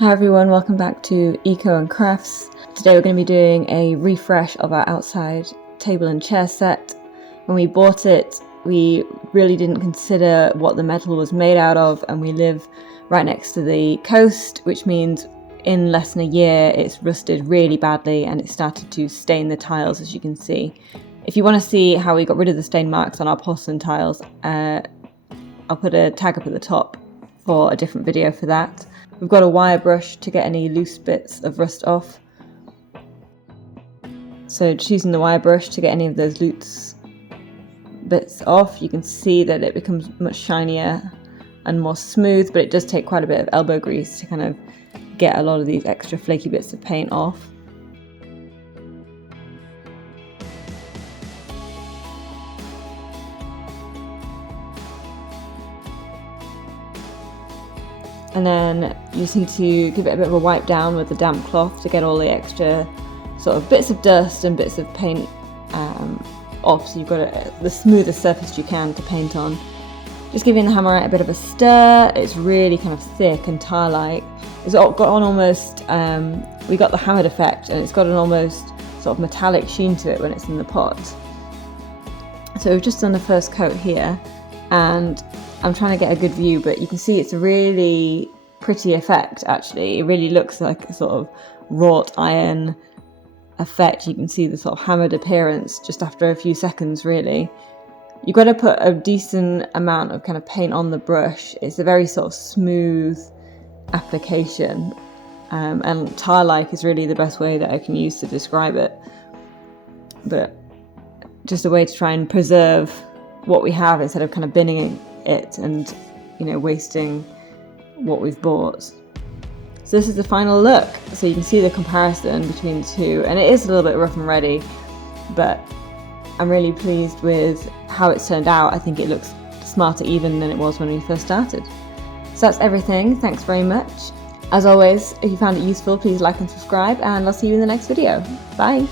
Hi everyone, welcome back to Eco and Crafts. Today we're going to be doing a refresh of our outside table and chair set. When we bought it, we really didn't consider what the metal was made out of, and we live right next to the coast, which means in less than a year it's rusted really badly and it started to stain the tiles, as you can see. If you want to see how we got rid of the stain marks on our porcelain tiles, I'll put a tag up at the top for a different video for that. We've got a wire brush to get any loose bits of rust off. So just using the wire brush to get any of those loose bits off, you can see that it becomes much shinier and more smooth, but it does take quite a bit of elbow grease to kind of get a lot of these extra flaky bits of paint off. And then you just need to give it a bit of a wipe down with the damp cloth to get all the extra sort of bits of dust and bits of paint off, so you've got the smoothest surface you can to paint on. Just giving the Hammerite a bit of a stir. It's really kind of thick and tile-like. It's got on almost, we got the hammered effect, and it's got an almost sort of metallic sheen to it when it's in the pot. So we've just done the first coat here, and I'm trying to get a good view, but you can see it's a really pretty effect actually. It really looks like a sort of wrought iron effect. You can see the sort of hammered appearance just after a few seconds really. You've got to put a decent amount of kind of paint on the brush. It's a very sort of smooth application, and tile-like is really the best way that I can use to describe it. But just a way to try and preserve what we have instead of kind of binning it and, you know, wasting what we've bought. So this is the final look, so you can see the comparison between the two, and it is a little bit rough and ready, but I'm really pleased with how it's turned out. I think it looks smarter even than it was when we first started. So that's everything. Thanks very much. As always, if you found it useful, please like and subscribe, and I'll see you in the next video. Bye.